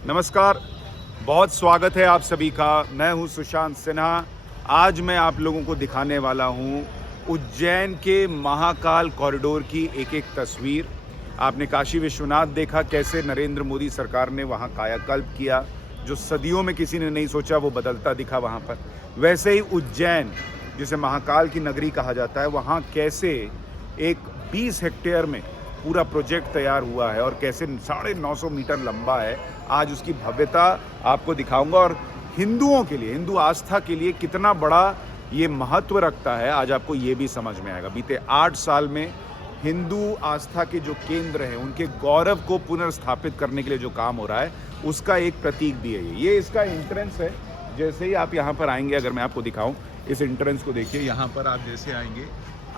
नमस्कार, बहुत स्वागत है आप सभी का। मैं हूं सुशांत सिन्हा। आज मैं आप लोगों को दिखाने वाला हूं उज्जैन के महाकाल कॉरिडोर की एक एक तस्वीर। आपने काशी विश्वनाथ देखा, कैसे नरेंद्र मोदी सरकार ने वहां कायाकल्प किया, जो सदियों में किसी ने नहीं सोचा वो बदलता दिखा वहां पर। वैसे ही उज्जैन, जिसे महाकाल की नगरी कहा जाता है, वहां कैसे एक 20 हेक्टेयर में पूरा प्रोजेक्ट तैयार हुआ है और कैसे 950 मीटर लंबा है। आज उसकी भव्यता आपको दिखाऊंगा और हिंदुओं के लिए, हिंदू आस्था के लिए कितना बड़ा ये महत्व रखता है, आज आपको ये भी समझ में आएगा। बीते 8 साल में हिंदू आस्था के जो केंद्र हैं, उनके गौरव को पुनर्स्थापित करने के लिए जो काम हो रहा है, उसका एक प्रतीक भी है ये इसका एंट्रेंस है। जैसे ही आप यहाँ पर आएंगे, अगर मैं आपको दिखाऊं इस एंट्रेंस को, देखिए यहाँ पर आप जैसे आएंगे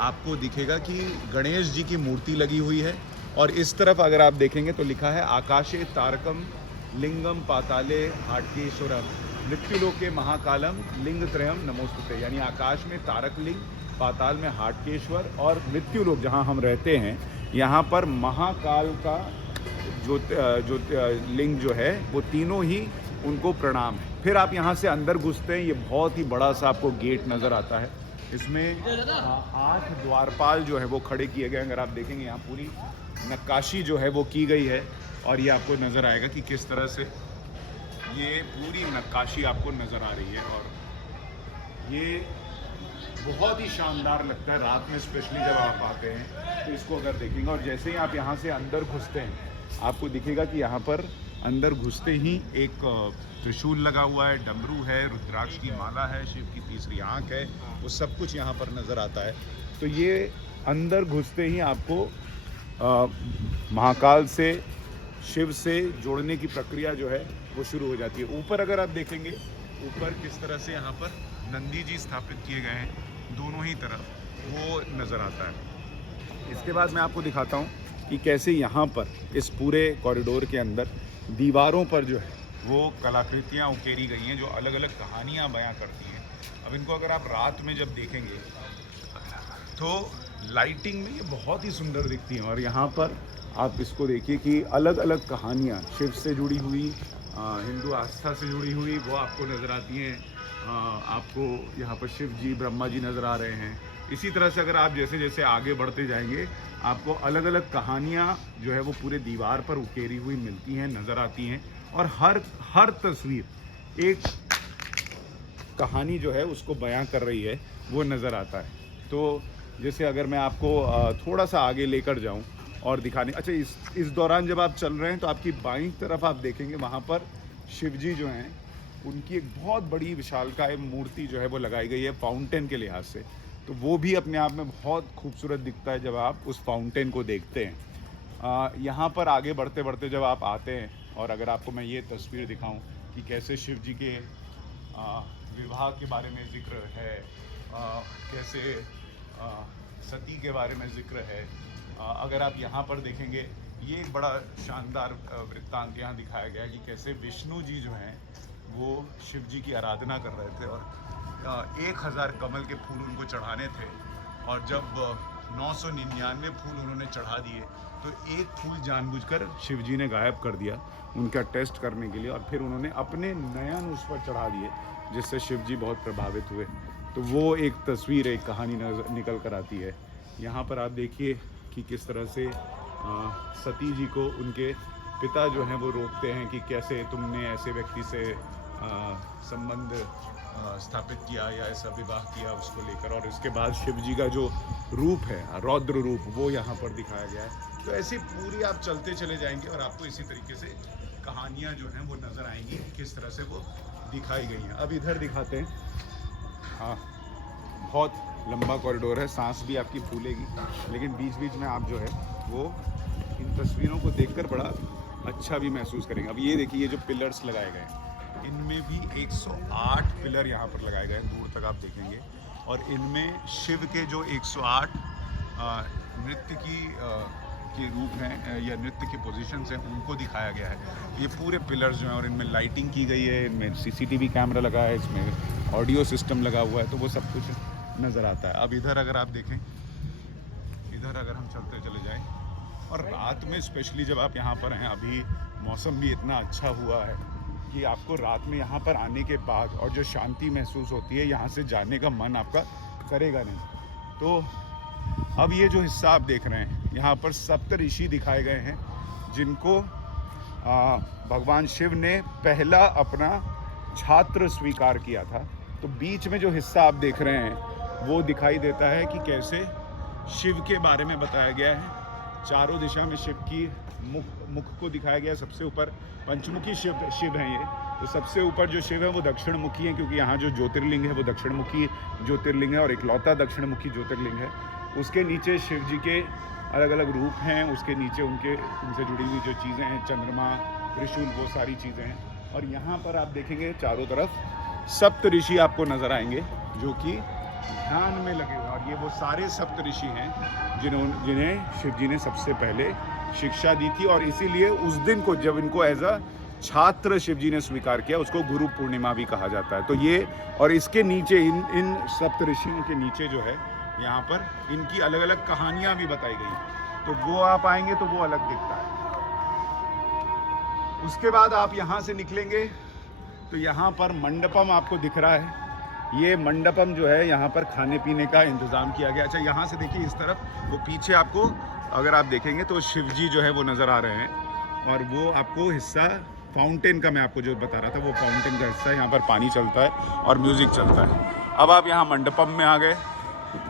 आपको दिखेगा कि गणेश जी की मूर्ति लगी हुई है और इस तरफ अगर आप देखेंगे तो लिखा है आकाशे तारकम लिंगम पाताले हाटकेश्वरम मृत्युलोके महाकालम लिंग त्रयम नमोस्तुते। यानी आकाश में तारक लिंग, पाताल में हाटकेश्वर और मृत्युलोक जहां हम रहते हैं, यहां पर महाकाल का जो लिंग जो है वो तीनों ही उनको प्रणाम है। फिर आप यहां से अंदर घुसते हैं, ये बहुत ही बड़ा सा आपको गेट नज़र आता है। इसमें 8 द्वारपाल जो है वो खड़े किए गए। अगर आप देखेंगे यहाँ पूरी नक्काशी जो है वो की गई है और ये आपको नज़र आएगा कि किस तरह से ये पूरी नक्काशी आपको नज़र आ रही है। और ये बहुत ही शानदार लगता है रात में, स्पेशली जब आप आते हैं तो इसको अगर देखेंगे। और जैसे ही आप यहाँ से अंदर घुसते हैं, आपको दिखेगा कि यहाँ पर अंदर घुसते ही एक त्रिशूल लगा हुआ है, डमरू है, रुद्राक्ष की माला है, शिव की तीसरी आंख है, वो सब कुछ यहाँ पर नज़र आता है। तो ये अंदर घुसते ही आपको महाकाल से, शिव से जोड़ने की प्रक्रिया जो है वो शुरू हो जाती है। ऊपर अगर आप देखेंगे, ऊपर किस तरह से यहाँ पर नंदी जी स्थापित किए गए हैं दोनों ही तरफ, वो नज़र आता है। इसके बाद मैं आपको दिखाता हूँ कि कैसे यहाँ पर इस पूरे कॉरिडोर के अंदर दीवारों पर जो है वो कलाकृतियाँ उकेरी गई हैं, जो अलग अलग कहानियाँ बयां करती हैं। अब इनको अगर आप रात में जब देखेंगे तो लाइटिंग में ये बहुत ही सुंदर दिखती हैं। और यहाँ पर आप इसको देखिए कि अलग अलग कहानियाँ शिव से जुड़ी हुई, हिंदू आस्था से जुड़ी हुई, वो आपको नज़र आती हैं। आपको यहाँ पर शिव जी, ब्रह्मा जी नज़र आ रहे हैं। इसी तरह से अगर आप जैसे जैसे आगे बढ़ते जाएंगे, आपको अलग अलग कहानियाँ जो है वो पूरे दीवार पर उकेरी हुई मिलती हैं, नज़र आती हैं। और हर तस्वीर एक कहानी जो है उसको बयां कर रही है, वो नज़र आता है। तो जैसे अगर मैं आपको थोड़ा सा आगे लेकर जाऊं और दिखाने, अच्छा इस दौरान जब आप चल रहे हैं तो आपकी बाईं तरफ आप देखेंगे वहाँ पर शिव जी जो हैं, उनकी एक बहुत बड़ी विशालकाय मूर्ति जो है वो लगाई गई है फाउंटेन के लिहाज से। तो वो भी अपने आप में बहुत खूबसूरत दिखता है जब आप उस फाउंटेन को देखते हैं। यहाँ पर आगे बढ़ते बढ़ते जब आप आते हैं, और अगर आपको मैं ये तस्वीर दिखाऊं कि कैसे शिव जी के विवाह के बारे में जिक्र है, कैसे सती के बारे में जिक्र है। अगर आप यहाँ पर देखेंगे, ये एक बड़ा शानदार वृत्तांत यहाँ दिखाया गया है कि कैसे विष्णु जी जो हैं वो शिव जी की आराधना कर रहे थे और 1000 कमल के फूल उनको चढ़ाने थे। और जब 999 फूल उन्होंने चढ़ा दिए तो एक फूल जानबूझकर शिव जी ने गायब कर दिया उनका टेस्ट करने के लिए, और फिर उन्होंने अपने नयन उस पर चढ़ा दिए, जिससे शिव जी बहुत प्रभावित हुए। तो वो एक तस्वीर, एक कहानी निकल कर आती है। यहाँ पर आप देखिए कि किस तरह से सती जी को उनके पिता जो हैं वो रोकते हैं कि कैसे तुमने ऐसे व्यक्ति से संबंध स्थापित किया या ऐसा विवाह किया उसको लेकर। और इसके बाद शिव जी का जो रूप है, रौद्र रूप, वो यहाँ पर दिखाया गया है। तो ऐसी पूरी आप चलते चले जाएंगे और आपको इसी तरीके से कहानियाँ जो हैं वो नज़र आएंगी, किस तरह से वो दिखाई गई हैं। अब इधर दिखाते हैं। हाँ, बहुत लंबा कॉरिडोर है, सांस भी आपकी फूलेगी, लेकिन बीच बीच में आप जो है वो इन तस्वीरों को देखकर बड़ा अच्छा भी महसूस करेंगे। अब ये देखिए, ये जो पिलर्स लगाए गए हैं, इनमें भी 108 पिलर यहाँ पर लगाए गए हैं, दूर तक आप देखेंगे। और इनमें शिव के जो 108 नृत्य के रूप हैं या नृत्य के पोजीशंस हैं, उनको दिखाया गया है। ये पूरे पिलर्स जो हैं, और इनमें लाइटिंग की गई है, इनमें CCTV कैमरा लगा है, इसमें ऑडियो सिस्टम लगा हुआ है, तो वो सब कुछ नज़र आता है। अब इधर अगर आप देखें, इधर अगर हम चलते चले जाएं और रात में स्पेशली जब आप यहाँ पर हैं, अभी मौसम भी इतना अच्छा हुआ है कि आपको रात में यहाँ पर आने के बाद और जो शांति महसूस होती है, यहाँ से जाने का मन आपका करेगा नहीं। तो अब ये जो हिस्सा आप देख रहे हैं, यहाँ पर सप्त ऋषि दिखाए गए हैं जिनको भगवान शिव ने पहला अपना छात्र स्वीकार किया था। तो बीच में जो हिस्सा आप देख रहे हैं वो दिखाई देता है कि कैसे शिव के बारे में बताया गया है। चारों दिशा में शिव की मुख को दिखाया गया है। सबसे ऊपर पंचमुखी शिव हैं ये। तो सबसे ऊपर जो शिव है वो दक्षिण मुखी है, क्योंकि यहाँ जो ज्योतिर्लिंग है वो दक्षिण मुखी ज्योतिर्लिंग है और इकलौता दक्षिण मुखी ज्योतिर्लिंग है। उसके नीचे शिव जी के अलग अलग रूप हैं, उसके नीचे उनसे जुड़ी हुई जो चीज़ें हैं, चंद्रमा, त्रिशूल, वो सारी चीज़ें हैं। और यहाँ पर आप देखेंगे चारों तरफ सप्त ऋषि आपको नज़र आएंगे जो कि ध्यान में लगे हुए। और ये वो सारे सप्त ऋषि हैं जिन्हें शिव जी ने सबसे पहले शिक्षा दी थी। और इसीलिए उस दिन को जब इनको एज अ छात्र शिव जी ने स्वीकार किया, उसको गुरु पूर्णिमा भी कहा जाता है। तो ये और इसके नीचे इन सप्त ऋषियों के नीचे जो है यहाँ पर इनकी अलग अलग कहानियाँ भी बताई गई। तो वो आप आएंगे तो वो अलग दिखता है। उसके बाद आप यहाँ से निकलेंगे तो यहाँ पर मंडपम आपको दिख रहा है। ये मंडपम जो है, यहाँ पर खाने पीने का इंतज़ाम किया गया। अच्छा, यहाँ से देखिए इस तरफ, वो पीछे आपको अगर आप देखेंगे तो शिव जी जो है वो नज़र आ रहे हैं। और वो आपको हिस्सा फाउंटेन का, मैं आपको जो बता रहा था, वो फाउंटेन का हिस्सा है। यहाँ पर पानी चलता है और म्यूज़िक चलता है। अब आप यहाँ मंडपम में आ गए।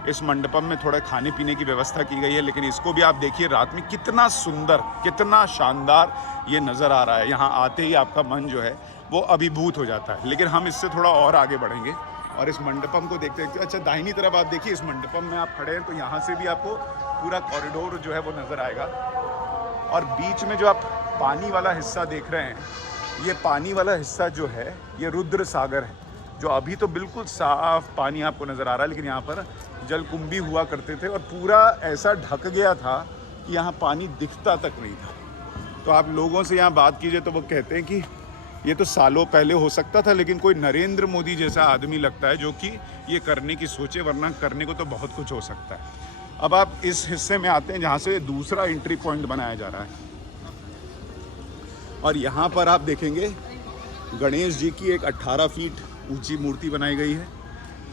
इस मंडपम में थोड़ा खाने पीने की व्यवस्था की गई है, लेकिन इसको भी आप देखिए रात में कितना सुंदर, कितना शानदार ये नज़र आ रहा है। यहाँ आते ही आपका मन जो है वो अभिभूत हो जाता है। लेकिन हम इससे थोड़ा और आगे बढ़ेंगे और इस मंडपम को देखते देखते, अच्छा दाहिनी तरफ आप देखिए, इस मंडपम में आप खड़े हैं तो यहाँ से भी आपको पूरा कॉरिडोर जो है वो नज़र आएगा। और बीच में जो आप पानी वाला हिस्सा देख रहे हैं, ये पानी वाला हिस्सा जो है ये रुद्र सागर है, जो अभी तो बिल्कुल साफ पानी आपको नज़र आ रहा है, लेकिन यहाँ पर जलकुंभी हुआ करते थे और पूरा ऐसा ढक गया था कि यहाँ पानी दिखता तक नहीं था। तो आप लोगों से यहाँ बात कीजिए तो वो कहते हैं कि ये तो सालों पहले हो सकता था, लेकिन कोई नरेंद्र मोदी जैसा आदमी लगता है जो कि ये करने की सोचे, वरना करने को तो बहुत कुछ हो सकता है। अब आप इस हिस्से में आते हैं जहाँ से दूसरा एंट्री पॉइंट बनाया जा रहा है। और यहाँ पर आप देखेंगे गणेश जी की एक 18 फीट ऊंची मूर्ति बनाई गई है।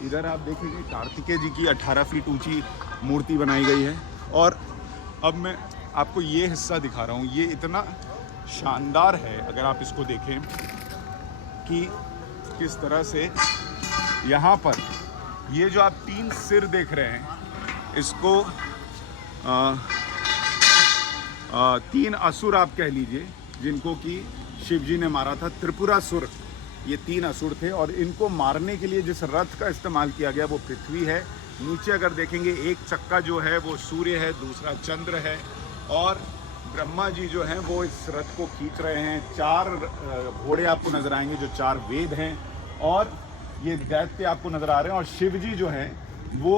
इधर आप देखेंगे कार्तिकेय जी की 18 फीट ऊंची मूर्ति बनाई गई है। और अब मैं आपको ये हिस्सा दिखा रहा हूँ, ये इतना शानदार है अगर आप इसको देखें कि किस तरह से यहाँ पर ये जो आप 3 सिर देख रहे हैं, इसको 3 असुर आप कह लीजिए, जिनको कि शिव जी ने मारा था, त्रिपुरासुर। ये 3 असुर थे और इनको मारने के लिए जिस रथ का इस्तेमाल किया गया वो पृथ्वी है। नीचे अगर देखेंगे एक चक्का जो है वो सूर्य है, दूसरा चंद्र है और ब्रह्मा जी जो हैं वो इस रथ को खींच रहे हैं। 4 घोड़े आपको नजर आएंगे जो 4 वेद हैं और ये दैत्य आपको नजर आ रहे हैं। और शिव जी जो हैं वो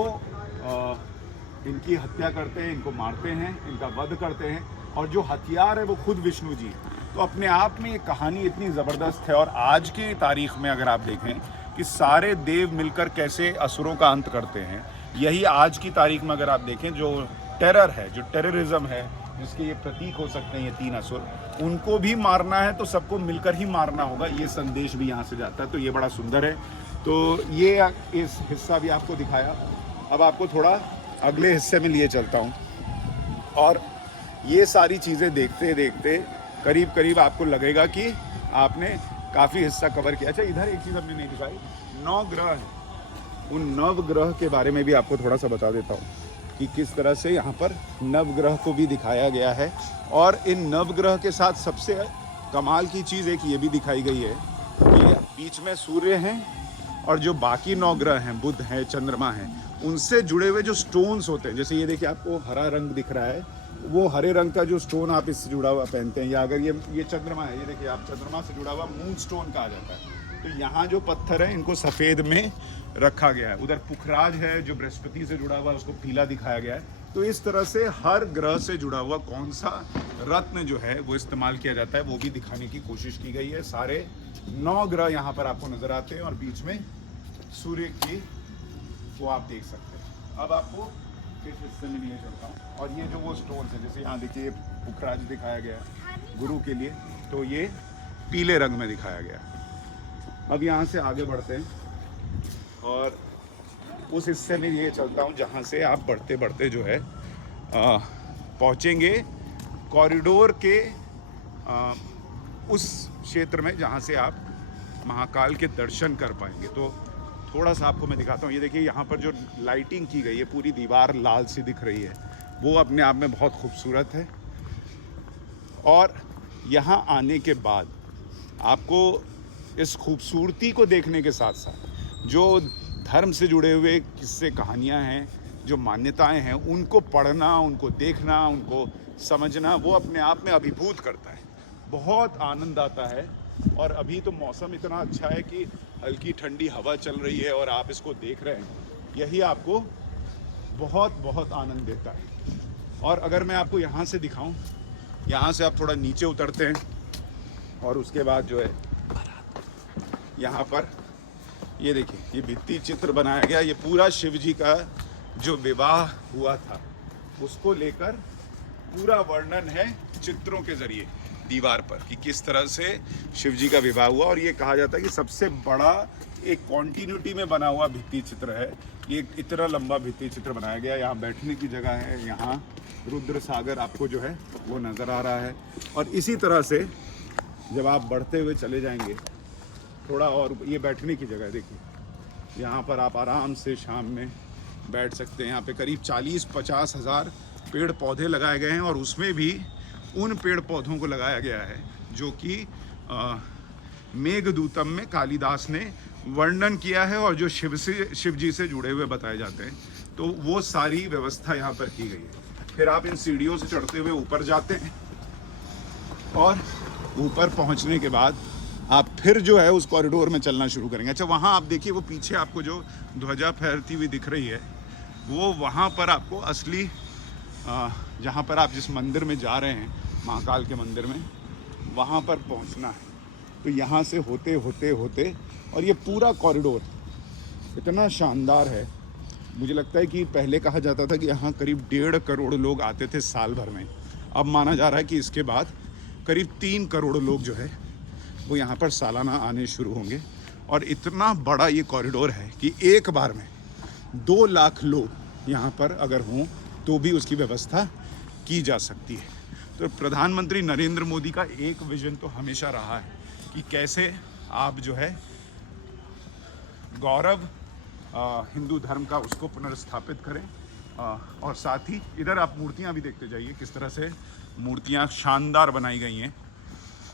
इनकी हत्या करते हैं, इनको मारते हैं, इनका वध करते हैं। और जो हथियार है वो खुद विष्णु जी। तो अपने आप में ये कहानी इतनी ज़बरदस्त है। और आज की तारीख में अगर आप देखें कि सारे देव मिलकर कैसे असुरों का अंत करते हैं, यही आज की तारीख में अगर आप देखें जो टेरर है, जो टेररिज्म है, जिसके ये प्रतीक हो सकते हैं ये 3 असुर, उनको भी मारना है तो सबको मिलकर ही मारना होगा। ये संदेश भी यहाँ से जाता है। तो ये बड़ा सुंदर है। तो ये इस हिस्सा भी आपको दिखाया। अब आपको थोड़ा अगले हिस्से में लिए चलता हूँ। और ये सारी चीज़ें देखते देखते करीब करीब आपको लगेगा कि आपने काफ़ी हिस्सा कवर किया। अच्छा, इधर एक चीज़ हमने नहीं दिखाई, 9 ग्रह हैं। उन 9 ग्रह के बारे में भी आपको थोड़ा सा बता देता हूँ कि किस तरह से यहाँ पर नवग्रह को भी दिखाया गया है। और इन नवग्रह के साथ सबसे कमाल की चीज़ एक ये भी दिखाई गई है कि बीच में सूर्य हैं और जो बाकी 9 ग्रह हैं, बुध हैं, चंद्रमा हैं, उनसे जुड़े हुए जो स्टोन्स होते हैं, जैसे ये देखिए आपको हरा रंग दिख रहा है, वो हरे रंग का जो स्टोन आप इससे जुड़ा हुआ पहनते हैं, या अगर ये चंद्रमा है, ये देखिए आप चंद्रमा से जुड़ा हुआ मून स्टोन कहा जाता है। तो यहाँ जो पत्थर है इनको सफ़ेद में रखा गया है। उधर पुखराज है जो बृहस्पति से जुड़ा हुआ है, उसको पीला दिखाया गया है। तो इस तरह से हर ग्रह से जुड़ा हुआ कौन सा रत्न जो है वो इस्तेमाल किया जाता है, वो भी दिखाने की कोशिश की गई है। सारे 9 ग्रह यहाँ पर आपको नजर आते हैं और बीच में सूर्य की वो आप देख सकते हैं। अब आपको इस हिस्से में लिए चलता हूँ। और ये जो वो स्टोन्स हैं, जैसे यहाँ देखिए पुखराज दिखाया गया है गुरु के लिए, तो ये पीले रंग में दिखाया गया। अब यहाँ से आगे बढ़ते हैं और उस हिस्से में ये चलता हूँ जहाँ से आप बढ़ते बढ़ते जो है पहुँचेंगे कॉरिडोर के उस क्षेत्र में जहाँ से आप महाकाल के दर्शन कर पाएंगे। तो थोड़ा सा आपको मैं दिखाता हूँ। ये देखिए यहाँ पर जो लाइटिंग की गई है, पूरी दीवार लाल सी दिख रही है, वो अपने आप में बहुत खूबसूरत है। और यहाँ आने के बाद आपको इस खूबसूरती को देखने के साथ साथ जो धर्म से जुड़े हुए किस्से कहानियाँ हैं, जो मान्यताएं हैं, उनको पढ़ना, उनको देखना, उनको समझना, वो अपने आप में अभिभूत करता है। बहुत आनंद आता है। और अभी तो मौसम इतना अच्छा है कि हल्की ठंडी हवा चल रही है और आप इसको देख रहे हैं, यही आपको बहुत बहुत आनंद देता है। और अगर मैं आपको यहाँ से दिखाऊं, यहाँ से आप थोड़ा नीचे उतरते हैं और उसके बाद जो है यहाँ पर ये देखिए, ये भित्ति चित्र बनाया गया। ये पूरा शिव जी का जो विवाह हुआ था उसको लेकर पूरा वर्णन है चित्रों के जरिए दीवार पर, कि किस तरह से शिव जी का विवाह हुआ। और ये कहा जाता है कि सबसे बड़ा एक कॉन्टिन्यूटी में बना हुआ भित्ति चित्र है। ये इतना लंबा भित्ति चित्र बनाया गया। यहाँ बैठने की जगह है, यहाँ रुद्र सागर आपको जो है वो नज़र आ रहा है। और इसी तरह से जब आप बढ़ते हुए चले जाएंगे थोड़ा और, ये बैठने की जगह है, देखिए यहाँ पर आप आराम से शाम में बैठ सकते हैं। यहाँ पे करीब 40-50 हज़ार पेड़ पौधे लगाए गए हैं और उसमें भी उन पेड़ पौधों को लगाया गया है जो कि मेघदूतम में कालिदास ने वर्णन किया है और जो शिव जी से जुड़े हुए बताए जाते हैं। तो वो सारी व्यवस्था यहाँ पर की गई है। फिर आप इन सीढ़ियों से चढ़ते हुए ऊपर जाते हैं और ऊपर पहुँचने के बाद आप फिर जो है उस कॉरिडोर में चलना शुरू करेंगे। अच्छा, वहाँ आप देखिए, वो पीछे आपको जो ध्वजा फहरती हुई दिख रही है, वो वहाँ पर आपको असली जहाँ पर आप जिस मंदिर में जा रहे हैं, महाकाल के मंदिर में, वहाँ पर पहुँचना है। तो यहाँ से होते होते होते, और ये पूरा कॉरिडोर इतना शानदार है, मुझे लगता है कि पहले कहा जाता था कि यहाँ करीब 1.5 करोड़ लोग आते थे साल भर में। अब माना जा रहा है कि इसके बाद करीब 3 करोड़ लोग जो है वो यहाँ पर सालाना आने शुरू होंगे। और इतना बड़ा ये कॉरिडोर है कि एक बार में 2 लाख लोग यहाँ पर अगर हों तो भी उसकी व्यवस्था की जा सकती है। तो प्रधानमंत्री नरेंद्र मोदी का एक विजन तो हमेशा रहा है कि कैसे आप जो है गौरव हिंदू धर्म का उसको पुनर्स्थापित करें। और साथ ही इधर आप मूर्तियाँ भी देखते जाइए, किस तरह से मूर्तियाँ शानदार बनाई गई हैं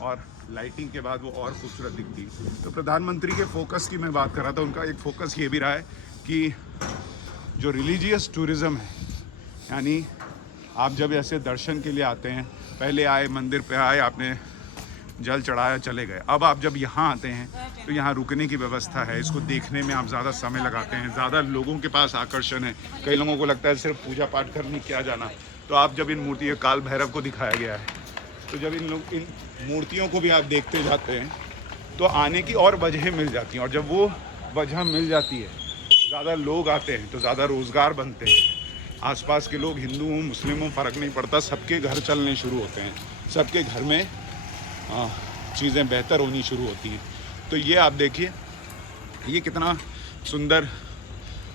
और लाइटिंग के बाद वो और खूबसूरत दिखती है। तो प्रधानमंत्री के फोकस की मैं बात कर रहा था, उनका एक फोकस ये भी रहा है कि जो रिलीजियस टूरिज़्म है, यानी आप जब ऐसे दर्शन के लिए आते हैं, पहले आए मंदिर पे आए, आपने जल चढ़ाया, चले गए। अब आप जब यहाँ आते हैं तो यहाँ रुकने की व्यवस्था है, इसको देखने में आप ज़्यादा समय लगाते हैं, ज़्यादा लोगों के पास आकर्षण है। कई लोगों को लगता है सिर्फ पूजा पाठ करने क्या जाना। तो आप जब इन मूर्ति, काल भैरव को दिखाया गया है, तो जब इन मूर्तियों को भी आप देखते जाते हैं तो आने की और वजह मिल जाती हैं। और जब वो वजह मिल जाती है, ज़्यादा लोग आते हैं तो ज़्यादा रोज़गार बनते हैं। आसपास के लोग, हिंदू हों मुस्लिम हों, फ़र्क नहीं पड़ता, सबके घर चलने शुरू होते हैं, सबके घर में चीज़ें बेहतर होनी शुरू होती हैं। तो ये आप देखिए, ये कितना सुंदर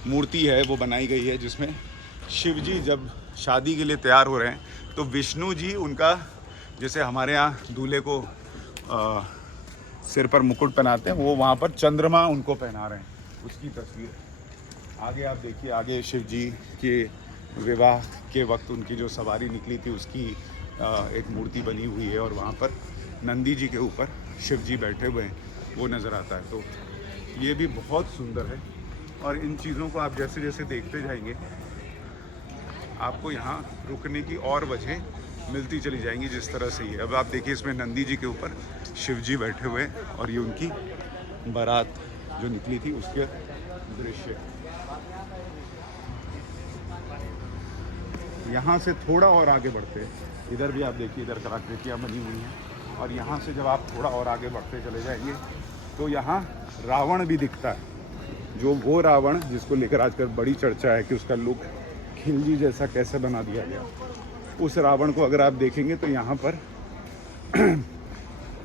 मूर्ति है वो बनाई गई है, जिसमें शिव जी जब शादी के लिए तैयार हो रहे हैं तो विष्णु जी उनका, जैसे हमारे यहाँ दूल्हे को सिर पर मुकुट पहनाते हैं, वो वहाँ पर चंद्रमा उनको पहना रहे हैं, उसकी तस्वीर। आगे आप देखिए, आगे शिव जी के विवाह के वक्त उनकी जो सवारी निकली थी उसकी एक मूर्ति बनी हुई है और वहाँ पर नंदी जी के ऊपर शिव जी बैठे हुए हैं, वो नज़र आता है। तो ये भी बहुत सुंदर है। और इन चीज़ों को आप जैसे जैसे देखते जाएंगे, आपको यहाँ रुकने की और वजह मिलती चली जाएंगी, जिस तरह से ये। अब आप देखिए, इसमें नंदी जी के ऊपर शिव जी बैठे हुए हैं और ये उनकी बारात जो निकली थी उसके दृश्य। यहाँ से थोड़ा और आगे बढ़ते हैं, इधर भी आप देखिए, इधर कलाकृतियाँ बनी हुई हैं। और यहाँ से जब आप थोड़ा और आगे बढ़ते चले जाएंगे तो यहाँ रावण भी दिखता है, जो वो रावण जिसको लेकर आजकल बड़ी चर्चा है कि उसका लुक खिलजी जैसा कैसे बना दिया गया। उस रावण को अगर आप देखेंगे तो यहाँ पर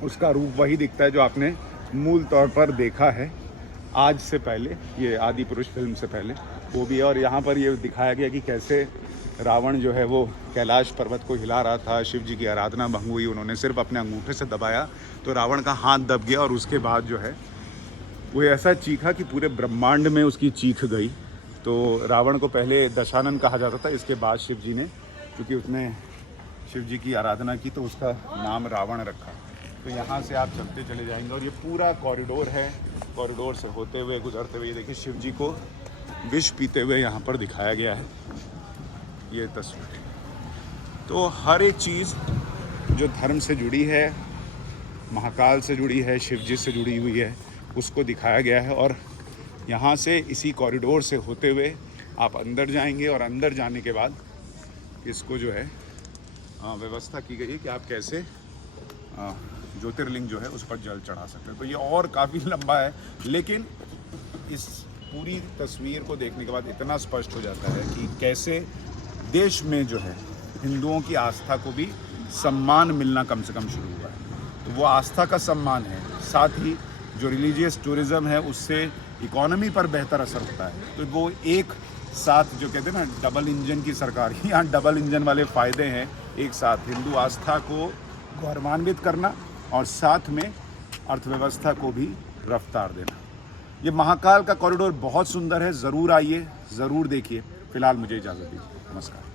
उसका रूप वही दिखता है जो आपने मूल तौर पर देखा है आज से पहले, ये आदि पुरुष फिल्म से पहले वो भी है। और यहाँ पर ये दिखाया गया कि कैसे रावण जो है वो कैलाश पर्वत को हिला रहा था, शिव जी की आराधना भंग हुई, उन्होंने सिर्फ अपने अंगूठे से दबाया तो रावण का हाथ दब गया और उसके बाद जो है वो ऐसा चीखा कि पूरे ब्रह्मांड में उसकी चीख गई। तो रावण को पहले दशानन कहा जाता था, इसके बाद शिव जी ने, क्योंकि उसने शिव जी की आराधना की तो उसका नाम रावण रखा। तो यहाँ से आप चलते चले जाएंगे और ये पूरा कॉरिडोर है, कॉरिडोर से होते हुए गुजरते हुए ये देखिए शिव जी को विष पीते हुए यहाँ पर दिखाया गया है ये तस्वीर। तो हर एक चीज़ जो धर्म से जुड़ी है, महाकाल से जुड़ी है, शिव जी से जुड़ी हुई है, उसको दिखाया गया है। और यहाँ से इसी कॉरिडोर से होते हुए आप अंदर जाएंगे और अंदर जाने के बाद इसको जो है व्यवस्था की गई है कि आप कैसे ज्योतिर्लिंग जो है उस पर जल चढ़ा सकते हैं। तो ये और काफ़ी लंबा है, लेकिन इस पूरी तस्वीर को देखने के बाद इतना स्पष्ट हो जाता है कि कैसे देश में जो है हिंदुओं की आस्था को भी सम्मान मिलना कम से कम शुरू हुआ है। तो वो आस्था का सम्मान है, साथ ही जो रिलीजियस टूरिज़्म है उससे इकोनॉमी पर बेहतर असर होता है। तो वो एक साथ जो कहते हैं ना डबल इंजन की सरकार, यहाँ डबल इंजन वाले फ़ायदे हैं, एक साथ हिंदू आस्था को गौरवान्वित करना और साथ में अर्थव्यवस्था को भी रफ्तार देना। ये महाकाल का कॉरिडोर बहुत सुंदर है, ज़रूर आइए, ज़रूर देखिए। फ़िलहाल मुझे इजाज़त दीजिए, नमस्कार।